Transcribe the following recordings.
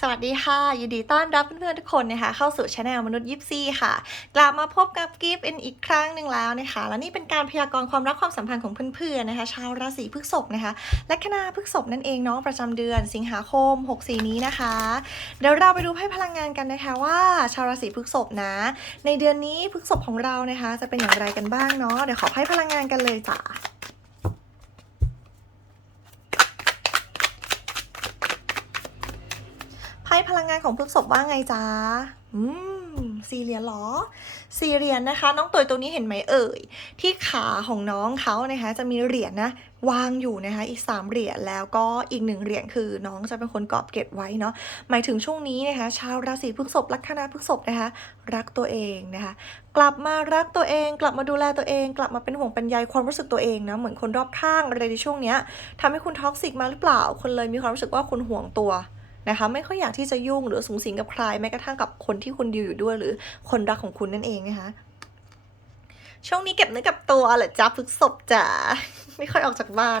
สวัสดีค่ะ ยินดีต้อนรับเพื่อนๆทุกคนนะคะ เข้าสู่ช anel มนุษย์ยิปซีค่ะ กลับมาพบกับกิฟต์เป็นอีกครั้งหนึ่งแล้วนะคะ และนี่เป็นการพยากรณ์ความรักความสัมพันธ์ของเพื่อนๆนะคะ ชาวราศีพฤษภนะคะ และคณะพฤษภนั่นเองเนาะประจำเดือน สิงหาคม 64 นี้นะคะ เดี๋ยวเราไปดูไพ่พลังงานกันนะคะว่า ชาวราศีพฤษภนะ ในเดือนนี้พฤษภของเรานะคะ จะเป็นอย่างไรกันบ้างเนาะเดี๋ยวขอไพ่พลังงานกันเลยจ้ะ พ่พลังงานของพฤกษภว่าไงจ๊ะอืมสี่เหรียญเหรอสี่เหรียญนะคะ น้องตัวตัวนี้เห็นไหมเอ่ย ที่ขาของน้องเขานะคะจะมีเหรียญนะวางอยู่นะคะอีกสามเหรียญแล้วก็อีกหนึ่งเหรียญคือน้องจะเป็นคนกอบเก็บไว้เนาะหมายถึงช่วงนี้นะคะ ชาวราศีพฤษภลัคนาพฤษภนะคะ รักตัวเองนะคะ กลับมารักตัวเอง กลับมาดูแลตัวเอง กลับมาเป็นห่วงเป็นใยความรู้สึกตัวเองนะเหมือนคนรอบข้างอะไรในช่วงเนี้ยทำให้คุณท็อกซิกมาหรือเปล่าคนเลยมีความรู้สึกว่าคุณห่วงตัว นะคะ ไม่ค่อยอยากที่จะยุ่งหรือสูงสิงกับใครแม้กระทั่งกับคนที่คุณดีลอยู่ด้วยหรือคนรักของคุณนั่นเองนะคะช่วงนี้เก็บเนื้อกับตัวเหรอจ้าพึกศพจ๋าไม่ค่อยออกจากบ้าน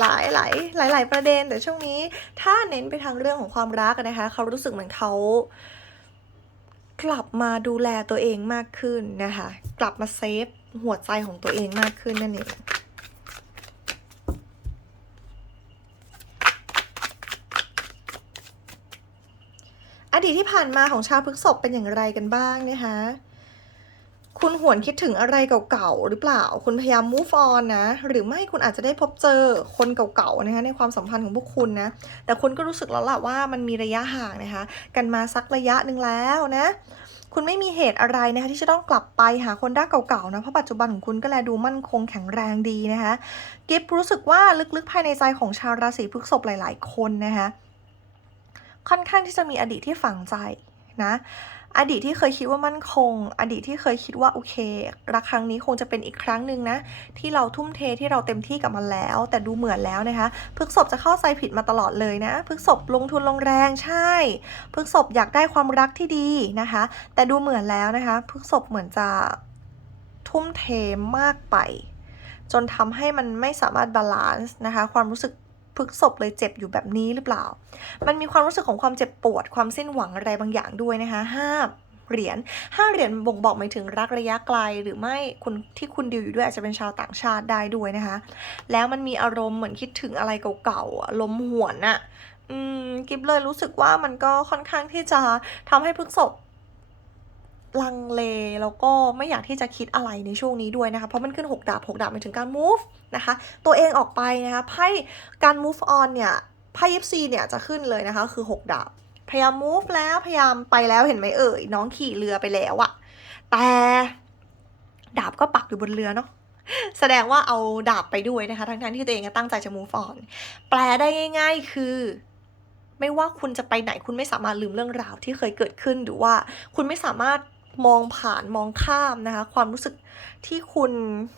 หลายหลายหลายหลายประเด็น แต่ช่วงนี้ถ้าเน้นไปทางเรื่องของความรักนะคะ เขารู้สึกเหมือนเขา กลับมาดูแลตัวเองมากขึ้นนะคะ กลับมาเซฟหัวใจของตัวเองมากขึ้นนั่นเอง ดีตที่ผ่านมาของชาวพฤษภเป็นอย่างไรกันบ้างนะคะคุณหวนคิดถึงอะไรเก่าๆหรือเปล่า คุณพยายาม move on นะ หรือไม่คุณอาจจะได้พบเจอคนเก่าๆนะคะในความสัมพันธ์ของพวกคุณนะ แต่คุณก็รู้สึกแล้วล่ะว่ามันมีระยะห่างนะคะ กันมาสักระยะหนึ่งแล้วนะ คุณไม่มีเหตุอะไรนะคะที่จะต้องกลับไปหาคนรักเก่าๆนะ เพราะปัจจุบันของคุณก็แลดูมั่นคงแข็งแรงดีนะคะ กิฟรู้สึกว่าลึกๆภายในใจของชาวราศีพฤษภหลาย ๆ คนนะคะ ค่อนข้างที่จะมีอดีตที่ฝังใจนะ อดีตที่เคยคิดว่ามั่นคง อดีตที่เคยคิดว่าโอเค รักครั้งนี้คงจะเป็นอีกครั้งหนึ่งนะ ที่เราทุ่มเทที่เราเต็มที่กับมันแล้ว แต่ดูเหมือนแล้วนะคะพฤกษบจะเข้าใจผิดมาตลอดเลยนะพฤกษบลงทุนลงแรงใช่พฤกษบอยากได้ความรักที่ดีนะคะ แต่ดูเหมือนแล้วนะคะพฤกษบเหมือนจะทุ่มเทมากไป จนทำให้มันไม่สามารถบาลานซ์นะคะ ความรู้สึก พฤกษบเลยเจ็บอยู่แบบนี้หรือเปล่า มันมีความรู้สึกของความเจ็บปวด ความสิ้นหวังอะไรบางอย่างด้วยนะคะห้าเหรียญห้าเหรียญบ่งบอกหมายถึงรักระยะไกล หรือไม่คุณที่คุณดิวอยู่ด้วยอาจจะเป็นชาวต่างชาติได้ด้วยนะคะ แล้วมันมีอารมณ์เหมือนคิดถึงอะไรเก่าๆลมหวนอะอืมกิฟเลยรู้สึกว่ามันก็ค่อนข้างที่จะทำให้พฤกษบ ลังเล แล้วก็ไม่อยากที่จะคิดอะไรในช่วงนี้ด้วยนะคะ เพราะมันขึ้น 6 ดาบ 6 ดาบหมายถึงการ move นะคะ ตัวเองออกไปนะคะไพ่การ move on เนี่ยไพ่ยิปซีเนี่ยจะขึ้นเลยนะคะ คือ 6 ดาบ พยายาม move แล้วพยายามไปแล้วเห็นไหมเอ่ย น้องขี่เรือไปแล้วอะแต่ดาบก็ปักอยู่บนเรือเนาะแสดงว่าเอาดาบไปด้วยนะคะ ทั้งๆที่ตัวเองตั้งใจจะ move on แปลได้ง่าย ๆ คือไม่ว่าคุณจะไปไหนคุณไม่สามารถลืมเรื่องราวที่เคยเกิดขึ้นหรือว่าคุณไม่สามารถ มองผ่านมองข้ามนะคะ ความรู้สึกที่คุณ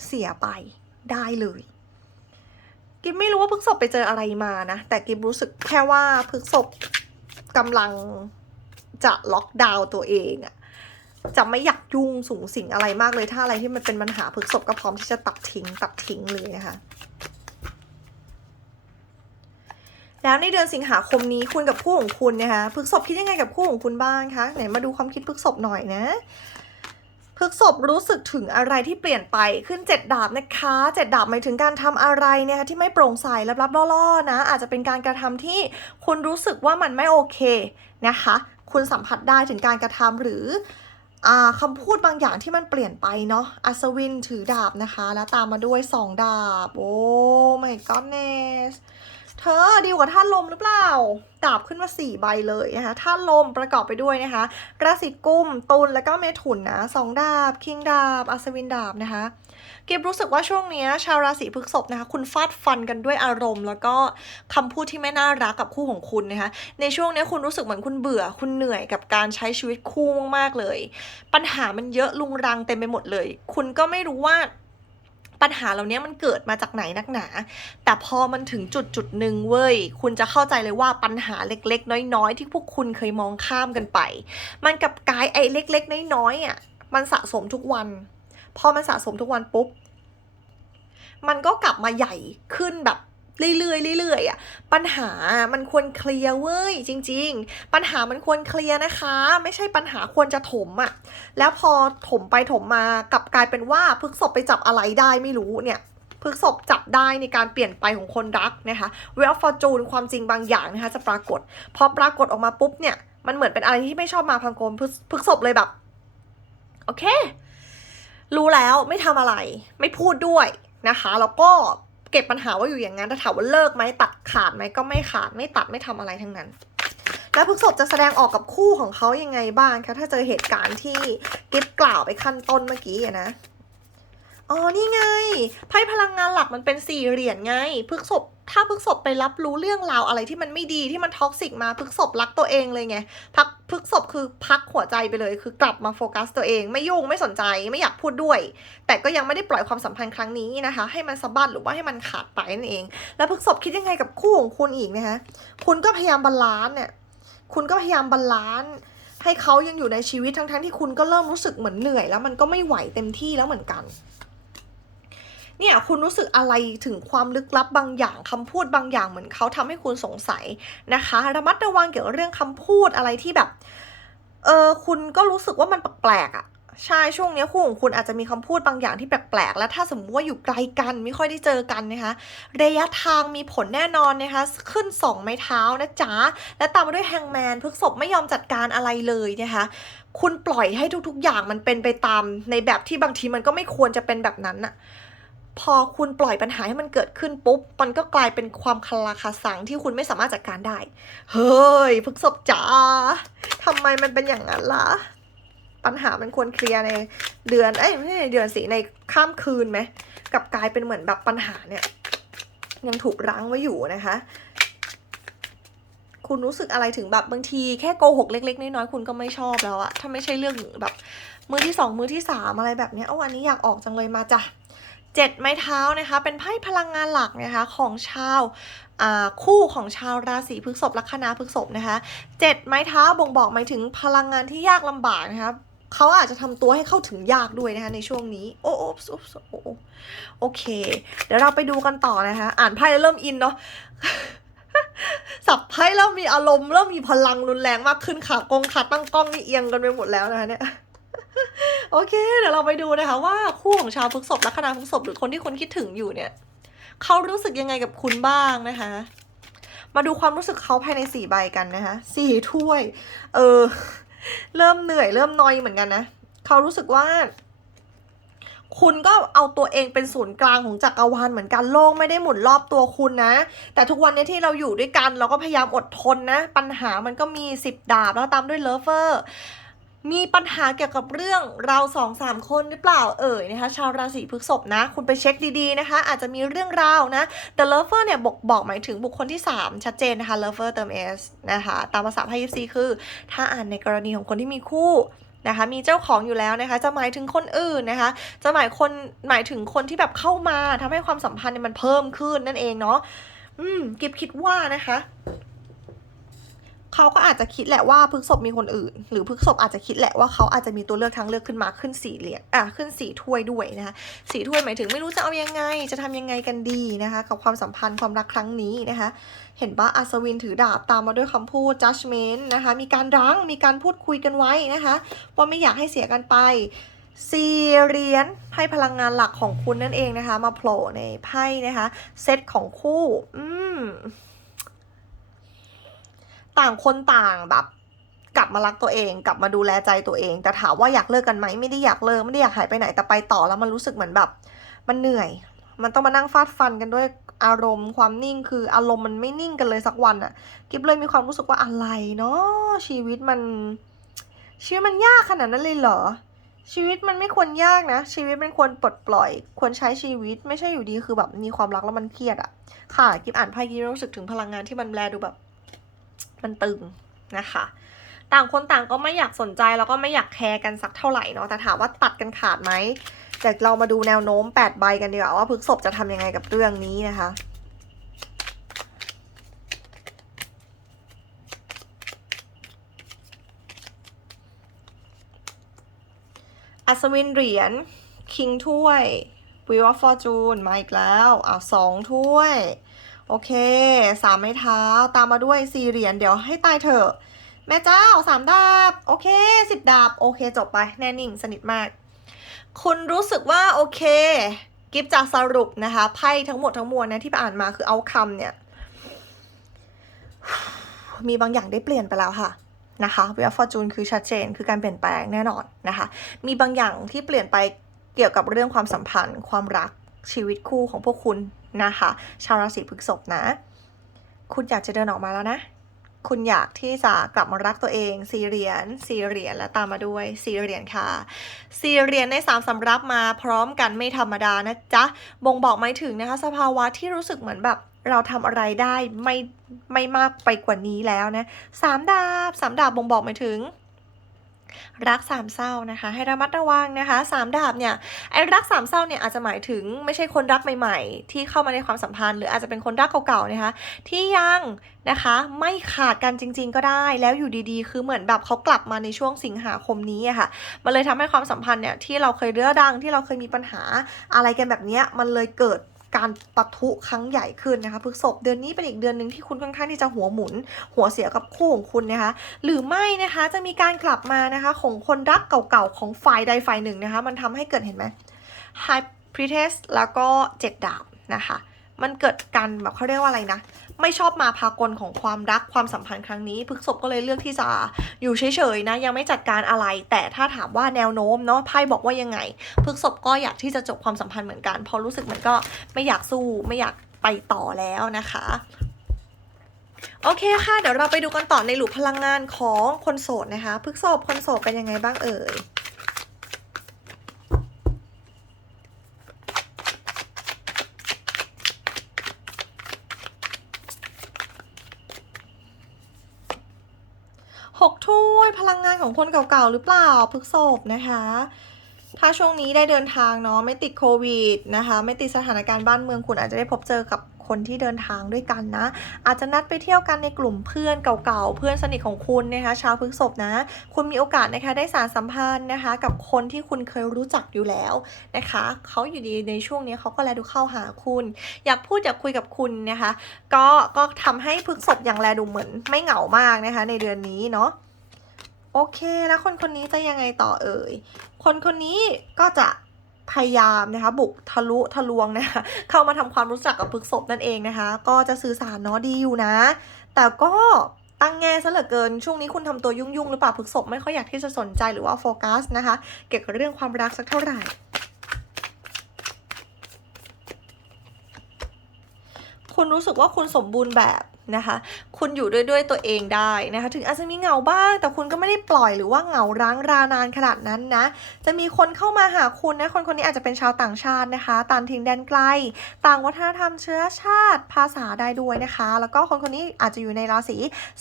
เสียไปได้เลย กิฟไม่รู้ว่าพฤกษบไปเจออะไรมานะ แต่กิฟรู้สึกแค่ว่าพฤกษบกำลังจะล็อกดาวน์ตัวเองอะจะไม่อยากยุ่งสูงสิงอะไรมากเลย ถ้าอะไรที่มันเป็นปัญหาพฤกษบก็พร้อมที่จะตัดทิ้งตัดทิ้งเลยนะคะ แล้วในเดือนสิงหาคมนี้คุณกับคู่ของคุณนะคะพฤกษบคิดยังไงกับคู่ของคุณบ้างคะไหนมาดูความคิดพฤกษบหน่อยนะพฤกษบรู้สึกถึงอะไรที่เปลี่ยนไปขึ้นเจ็ดดาบนะคะเจ็ดดาบหมายถึงการทำอะไรเนี่ยคะที่ไม่โปร่งใสลับๆล่อๆนะ อาจจะเป็นการกระทำที่คุณรู้สึกว่ามันไม่โอเคนะคะ คุณสัมผัสได้ถึงการกระทำหรืออ่าคำพูดบางอย่างที่มันเปลี่ยนไปเนาะอัศวินถือดาบนะคะ แล้วตามมาด้วยสองดาบ โอ้ my godness ธอดีลกับท่านลมหรือเปล่าดาบขึ้นมาสี่ใบเลยนะคะท่านลมประกอบไปด้วยนะคะราศีกุมตุลแล้วก็เมถุนนะสองดาบ คิงดาบ อัศวินดาบนะคะเก็บรู้สึกว่าช่วงนี้ชาวราศีพฤษภนะคะ คุณฟาดฟันกันด้วยอารมณ์ แล้วก็คำพูดที่ไม่น่ารักกับคู่ของคุณนะคะ ในช่วงนี้คุณรู้สึกเหมือนคุณเบื่อ คุณเหนื่อยกับการใช้ชีวิตคู่มากๆเลย ปัญหามันเยอะลุงรังเต็มไปหมดเลย คุณก็ไม่รู้ว่า ปัญหาเหล่านี้มันเกิดมาจากไหนนักหนา แต่พอมันถึงจุดจุดหนึ่งเว้ย คุณจะเข้าใจเลยว่าปัญหาเล็ก ๆ น้อยๆ ที่พวกคุณเคยมองข้ามกันไป มันกับกายไอ้เล็ก ๆ น้อยๆอะมันสะสมทุกวัน พอมันสะสมทุกวันปุ๊บ มันก็กลับมาใหญ่ขึ้นแบบ เรื่อยๆเรื่อยๆอะปัญหามันควรเคลียร์เว้ยจริง ๆ ปัญหามันควรเคลียร์นะคะ ไม่ใช่ปัญหาควรจะถมอะแล้วพอถมไปถมมากลับกลายเป็นว่าพฤกษบไปจับอะไรได้ไม่รู้เนี่ยพฤกษบจับได้ในการเปลี่ยนไปของคนรักนะคะเวลฟอร์จูนความจริงบางอย่างนะคะจะปรากฏ พอปรากฏออกมาปุ๊บเนี่ย มันเหมือนเป็นอะไรที่ไม่ชอบมาพังโกลพฤพฤกษบเลยแบบ โอเค รู้แล้วไม่ทำอะไร ไม่พูดด้วยนะคะ แล้วก็ เก็บปัญหาว่าอยู่อย่างนั้นแต่ถามว่าเลิกไหมตัดขาดไหมก็ไม่ขาดไม่ตัดไม่ทำอะไรทั้งนั้น แล้วพฤกษบจะแสดงออกกับคู่ของเขายังไงบ้างคะถ้าเจอเหตุการณ์ที่กิฟกล่าวไปขั้นต้นเมื่อกี้นะ อ๋อ นี่ไง ไพ่พลังงานหลักมันเป็นสี่เหรียญไงพฤกษบถ้าพฤกษบไปรับรู้เรื่องราวอะไรที่มันไม่ดีที่มันท็อกซิกมาพฤกษบรักตัวเองเลยไง พักพฤกษบคือพักหัวใจไปเลย คือกลับมาโฟกัสตัวเอง ไม่ยุ่งไม่สนใจไม่อยากพูดด้วย แต่ก็ยังไม่ได้ปล่อยความสัมพันธ์ครั้งนี้นะคะ ให้มันสะบัดหรือว่าให้มันขาดไปนั่นเอง แล้วพฤกษบคิดยังไงกับคู่ของคุณอีกนะคะคุณก็พยายามบาลานซ์เนี่ย คุณก็พยายามบาลานซ์ให้เขายังอยู่ในชีวิตทั้งๆที่คุณก็เริ่มรู้สึกเหมือนเหนื่อย แล้วมันก็ไม่ไหวเต็มที่แล้วเหมือนกัน เนี่ยคุณรู้สึกอะไรถึงความลึกลับบางอย่างคำพูดบางอย่างเหมือนเขาทำให้คุณสงสัยนะคะ ระมัดระวังเกี่ยวกับเรื่องคำพูดอะไรที่แบบเออคุณก็รู้สึกว่ามันแปลกๆอะ่ะใช่ช่วงนี้คู่ของคุณอาจจะมีคำพูดบางอย่างที่แปลกๆ และถ้าสมมติว่าอยู่ไกลกันไม่ค่อยได้เจอกันนะคะ ระยะทางมีผลแน่นอนนะคะ ขึ้นสองไม้เท้านะจ๊ะ และตามมาด้วยแฮงแมนพฤกษบไม่ยอมจัดการอะไรเลยนะคะ คุณปล่อยให้ทุกๆอย่างมันเป็นไปตามในแบบที่บางทีมันก็ไม่ควรจะเป็นแบบนั้นน่ะ พอคุณปล่อยปัญหาให้มันเกิดขึ้นปุ๊บ มันก็กลายเป็นความคลาคาสังที่คุณไม่สามารถจัดการได้ เฮ้ยพฤกษบจ๋าทำไมมันเป็นอย่างนั้นล่ะ ปัญหามันควรเคลียร์ในเดือน เอ้ยไม่ใช่ในเดือนสิ ในข้ามคืนไหม กับกลายเป็นเหมือนแบบปัญหาเนี่ย ยังถูกรั้งไว้อยู่นะคะ คุณรู้สึกอะไรถึงแบบบางทีแค่โกหกเล็ก ๆ น้อยๆคุณก็ไม่ชอบแล้วอะถ้าไม่ใช่เรื่องแบบ มือที่สองมือที่สามอะไรแบบเนี้ยเอาอันนี้อยากออกจังเลยมาจ้ะ เจ็ดไม้เท้านะคะ เป็นไพ่พลังงานหลักนะคะของชาวคู่ของชาวราศีพฤษภลัคนาพฤษภนะคะเจ็ดไม้เท้าบ่งบอกหมายถึงพลังงานที่ยากลำบากนะคะเขาอาจจะทำตัวให้เข้าถึงยากด้วยนะคะในช่วงนี้โอ้โอ้โอ้โอ้โอเค เดี๋ยวเราไปดูกันต่อนะคะอ่านไพ่แล้วเริ่มอินเนาะสับไพ่เริ่มมีอารมณ์เริ่มมีพลังรุนแรงมากขึ้นขากงขาตั้งกล้องนี่เอียงกันไปหมดแล้วนะคะเนี่ย โอเค เดี๋ยวเราไปดูนะคะว่าคู่ของชาวพฤษภลัคนาพฤษภหรือคนที่คุณคิดถึงอยู่เนี่ยเขารู้สึกยังไงกับคุณบ้างนะคะ มาดูความรู้สึกเขาภายในสี่ใบกันนะคะสี่ถ้วย เออ เริ่มเหนื่อยเริ่มนอยเหมือนกันนะเขารู้สึกว่า คุณก็เอาตัวเองเป็นศูนย์กลางของจักรวาลเหมือนกันโลกไม่ได้หมุนรอบตัวคุณนะ แต่ทุกวันนี้ที่เราอยู่ด้วยกัน เราก็พยายามอดทนนะ ปัญหามันก็มีสิบดาบแล้วตามด้วยเลิฟเวอร์ มีปัญหาเกี่ยวกับเรื่องเราสองสามคนหรือเปล่าเอ่ยนะคะชาวราศีพฤษภนะ คุณไปเช็คดีๆนะคะ อาจจะมีเรื่องราวนะแต่ lover เนี่ยบอกบอกหมายถึงบุคคลที่ 3 ชัดเจนนะคะ lover เติม s นะคะตามภาษาไพ่ยิปซีคือ ถ้าอ่านในกรณีของคนที่มีคู่นะคะมีเจ้าของอยู่แล้วนะคะ จะหมายถึงคนอื่นนะคะ จะหมายคนหมายถึงคนที่แบบเข้ามาทำให้ความสัมพันธ์เนี่ยมันเพิ่มขึ้นนั่นเองเนาะอืมกิบคิดว่านะคะ เขาก็อาจจะคิดแหละว่าพฤกษบมีคนอื่น หรือพฤกษบอาจจะคิดแหละว่าเขาอาจจะมีตัวเลือกทางเลือกขึ้นมาขึ้นสี่เหรียญอะขึ้นสี่ถ้วยด้วยนะคะสี่ถ้วยหมายถึงไม่รู้จะเอายังไง จะทำยังไงกันดีนะคะ กับความสัมพันธ์ความรักครั้งนี้นะคะ เห็นปะอัศวินถือดาบตามมาด้วยคำพูด judgment นะคะ มีการรั้งมีการพูดคุยกันไว้นะคะ ว่าไม่อยากให้เสียกันไปสี่เหรียญไพ่พลังงานหลักของคุณนั่นเองนะคะ มาโผล่ในไพ่นะคะ เซตของคู่ อืม ต่างคนต่างแบบ กลับมารักตัวเอง กลับมาดูแลใจตัวเอง แต่ถามว่าอยากเลิกกันไหมไม่ได้อยากเลิกไม่ได้อยากหายไปไหนแต่ไปต่อแล้วมันรู้สึกเหมือนแบบ มันเหนื่อย มันต้องมานั่งฟาดฟันกันด้วยอารมณ์ความนิ่งคืออารมณ์มันไม่นิ่งกันเลยสักวันอะกิฟเลยมีความรู้สึกว่าอะไรเนาะชีวิตมัน ชีวิตมันยากขนาดนั้นเลยเหรอ ชีวิตมันไม่ควรยากนะ ชีวิตมันควรปลดปล่อย ควรใช้ชีวิตไม่ใช่อยู่ดีคือแบบมีความรักแล้วมันเครียดอะค่ะกิฟอ่านไพ่กิฟรู้สึกถึงพลังงานที่มันแลดูแบบ มันตึงนะคะ ต่างคนต่างก็ไม่อยากสนใจแล้วก็ไม่อยากแคร์กันสักเท่าไหร่เนาะแต่ถามว่าตัดกันขาดไหมแต่เรามาดูแนวโน้ม 8 ใบกันดีกว่าว่าพฤกษบจะทำยังไงกับเรื่องนี้นะคะอัศวินเหรียญคิงถ้วย Wheel of Fortune มาอีกแล้วอ่าสองถ้วย โอเคสามไม้เท้าตามมาด้วยสี่เหรียญเดี๋ยวให้ตายเถอะ แม่เจ้าสามดาบ โอเคสิบดาบ โอเคจบไปแน่นิ่งสนิทมาก คุณรู้สึกว่าโอเค กิฟจะสรุปนะคะไพ่ทั้งหมดทั้งมวลนะที่อ่านมาคือเอาคำเนี่ย มีบางอย่างได้เปลี่ยนไปแล้วค่ะนะคะเวลฟอร์จูนคือชัดเจนคือการเปลี่ยนแปลงแน่นอนนะคะ มีบางอย่างที่เปลี่ยนไปเกี่ยวกับเรื่องความสัมพันธ์ความรัก ชีวิตคู่ของพวกคุณนะคะ ชาวราศีพฤษภนะ คุณอยากจะเดินออกมาแล้วนะ คุณอยากที่จะกลับมารักตัวเองสี่เหรียญสี่เหรียญและตามมาด้วยสี่เหรียญค่ะสี่เหรียญในสามสำรับมาพร้อมกันไม่ธรรมดานะจ๊ะบ่งบอกไม่ถึงนะคะ สภาวะที่รู้สึกเหมือนแบบเราทำอะไรได้ไม่ไม่มากไปกว่านี้แล้วนะสามดาบสามดาบบ่งบอกหมายถึง รักสามเศร้านะคะ ให้ระมัดระวังนะคะสามดาบเนี่ยไอ้รักสามเศร้าเนี่ยอาจจะหมายถึงไม่ใช่คนรักใหม่ๆ ที่เข้ามาในความสัมพันธ์หรืออาจจะเป็นคนรักเก่าๆนะคะ ที่ยังนะคะไม่ขาดกันจริง ๆ ก็ได้แล้วอยู่ดีๆ คือเหมือนแบบเขากลับมาในช่วงสิงหาคมนี้อะค่ะมันเลยทำให้ความสัมพันธ์เนี่ยที่เราเคยเรื้อรังที่เราเคยมีปัญหาอะไรกันแบบเนี้ยมันเลยเกิด การปะทุครั้งใหญ่ขึ้นนะคะพฤษบเดือนนี้เป็นอีกเดือนหนึ่งที่คุณค่อนข้างที่จะหัวหมุน หัวเสียกับคู่ของคุณนะคะ หรือไม่นะคะจะมีการกลับมานะคะของคนรักเก่าๆของฝ่ายใดฝ่ายหนึ่งนะคะ มันทำให้เกิดเห็นไหมไฮพรีเทสแล้วก็เจ็ดดาบนะคะ มันเกิดการแบบเขาเรียกว่าอะไรนะ ไม่ชอบมาพากลของความรักความสัมพันธ์ครั้งนี้พฤกษบก็เลยเลือกที่จะอยู่เฉยๆนะยังไม่จัดการอะไร แต่ถ้าถามว่าแนวโน้มเนาะไพ่บอกว่ายังไงพฤกษบก็อยากที่จะจบความสัมพันธ์เหมือนกันพอรู้สึกมันก็ไม่อยากสู้ไม่อยากไปต่อแล้วนะคะโอเคค่ะ เดี๋ยวเราไปดูกันต่อในหลุมพลังงานของคนโสดนะคะพฤกษบคนโสดเป็นยังไงบ้างเอ่ย หกถ้วยพลังงานของ คนเก่าๆหรือเปล่าพฤกษบนะคะ ถ้าช่วงนี้ได้เดินทางเนาะไม่ติดโควิดนะคะ ไม่ติดสถานการณ์บ้านเมืองคุณอาจจะได้พบเจอกับคนที่เดินทางด้วยกันนะ อาจจะนัดไปเที่ยวกันในกลุ่มเพื่อนเก่าๆ เพื่อนสนิทของคุณนะคะ ชาวพฤษภนะ คุณมีโอกาสนะคะได้สารสัมพันธ์นะคะ กับคนที่คุณเคยรู้จักอยู่แล้วนะคะ เขาอยู่ดีในช่วงนี้เขาก็แลดูเข้าหาคุณ อยากพูดอยากคุยกับคุณนะคะ ก็ก็ทำให้พฤกษบอย่างแลดูเหมือนไม่เหงามากนะคะ ในเดือนนี้เนาะ โอเค แล้วคนคนนี้จะยังไงต่อเอ่ย คนคนนี้ก็จะพยายามนะคะ บุกทะลุทะลวงนะคะเข้ามาทำความรู้จักกับพฤกษบนั่นเองนะคะ ก็จะสื่อสารเนาะดีอยู่นะ แต่ก็ตั้งแง่ซะเหลือเกินช่วงนี้คุณทำตัวยุ่งๆหรือเปล่าพฤกษบไม่ค่อยอยากที่จะสนใจหรือว่าโฟกัสนะคะ เกี่ยวกับเรื่องความรักสักเท่าไหร่คุณรู้สึกว่าคุณสมบูรณ์แบบ นะคะ คุณอยู่ด้วยด้วยตัวเองได้นะคะ ถึงอาจจะมีเหงาบ้าง แต่คุณก็ไม่ได้ปล่อยหรือว่าเหงาร้างรานานขนาดนั้นนะ จะมีคนเข้ามาหาคุณนะ คนคนนี้อาจจะเป็นชาวต่างชาตินะคะ ต่างถิ่นแดนไกล ต่างวัฒนธรรมเชื้อชาติ ภาษาได้ด้วยนะคะ แล้วก็คนคนนี้อาจจะอยู่ในราศี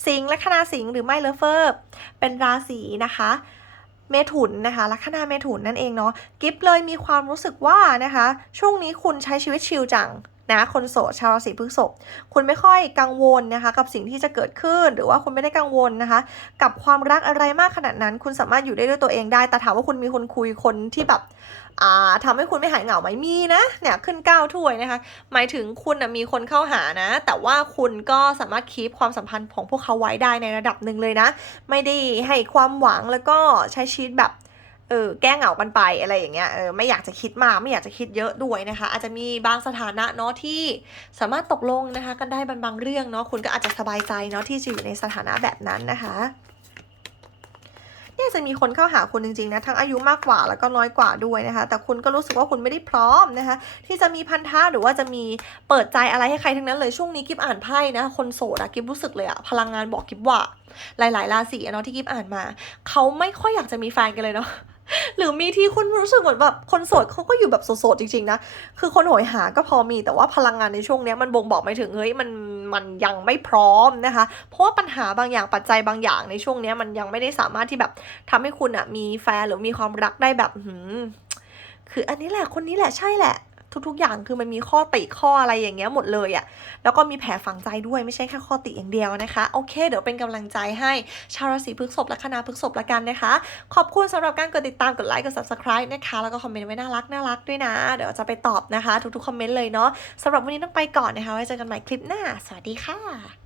สิงห์ลัคนาสิงห์หรือไม่เลฟเฟอร์เป็นราศีนะคะเมถุนนะคะลัคนาเมถุนนั่นเองเนาะกิฟเลยมีความรู้สึกว่านะคะ ช่วงนี้คุณใช้ชีวิตชิลจัง นะคนโสดชาวราศีพฤษภคุณไม่ค่อยกังวลนะคะ กับสิ่งที่จะเกิดขึ้น หรือว่าคุณไม่ได้กังวลนะคะ กับความรักอะไรมากขนาดนั้น คุณสามารถอยู่ได้ด้วยตัวเองได้ แต่ถามว่าคุณมีคนคุยคนที่แบบอ่าทำให้คุณไม่หายเหงาไหมมีนะเนี่ยขึ้นเก้าถ้วยนะคะ หมายถึงคุณนะมีคนเข้าหานะ แต่ว่าคุณก็สามารถคีปความสัมพันธ์ของพวกเขาไว้ได้ในระดับหนึ่งเลยนะ ไม่ได้ให้ความหวังแล้วก็ใช้ชีวิตแบบ เออแก้เหงากันไปอะไรอย่างเงี้ยเออไม่อยากจะคิดมากไม่อยากจะคิดเยอะด้วยนะคะ อาจจะมีบางสถานะเนาะที่สามารถตกลงนะคะ กันได้บางเรื่องเนาะคุณก็อาจจะสบายใจเนาะที่จะอยู่ในสถานะแบบนั้นนะคะเนี่ยจะมีคนเข้าหาคุณจริงๆนะทั้งอายุมากกว่าแล้วก็น้อยกว่าด้วยนะคะ แต่คุณก็รู้สึกว่าคุณไม่ได้พร้อมนะคะ ที่จะมีพันธะหรือว่าจะมีเปิดใจอะไรให้ใครทั้งนั้นเลยช่วงนี้กิฟอ่านไพ่นะคนโสดอะกิฟรู้สึกเลยอะพลังงานบอกกิฟว่า หลายๆราศีเนาะที่กิฟอ่านมา เขาไม่ค่อยอยากจะมีแฟนกันเลยเนาะ หรือมีที่คุณรู้สึกเหมือนแบบคนโสดเขาก็อยู่แบบโสดๆจริงๆนะ คือคนโหยหาก็พอมีแต่ว่าพลังงานในช่วงนี้มันบ่งบอกไม่ถึงเฮ้ยมันมันยังไม่พร้อมนะคะ เพราะว่าปัญหาบางอย่างปัจจัยบางอย่างในช่วงนี้มันยังไม่ได้สามารถที่แบบทำให้คุณอะมีแฟนหรือมีความรักได้แบบหืมคืออันนี้แหละคนนี้แหละใช่แหละ ทุก ๆ อย่างคือมันมีข้อติข้ออะไรอย่างเงี้ยหมดเลยอะแล้วก็มีแผลฝังใจด้วยไม่ใช่แค่ข้อติอย่างเดียวนะคะ โอเค เดี๋ยวเป็นกำลังใจให้ชาวราศีพฤษภและคณะพฤษภละกันนะคะ ขอบคุณสำหรับการกดติดตามกดไลค์กด subscribe นะคะ แล้วก็คอมเมนต์ไว้น่ารักน่ารักด้วยนะ เดี๋ยวจะไปตอบนะคะ ทุกๆคอมเมนต์เลยเนาะสำหรับวันนี้ต้องไปก่อนนะคะไว้เจอกันใหม่คลิปหน้า สวัสดีค่ะ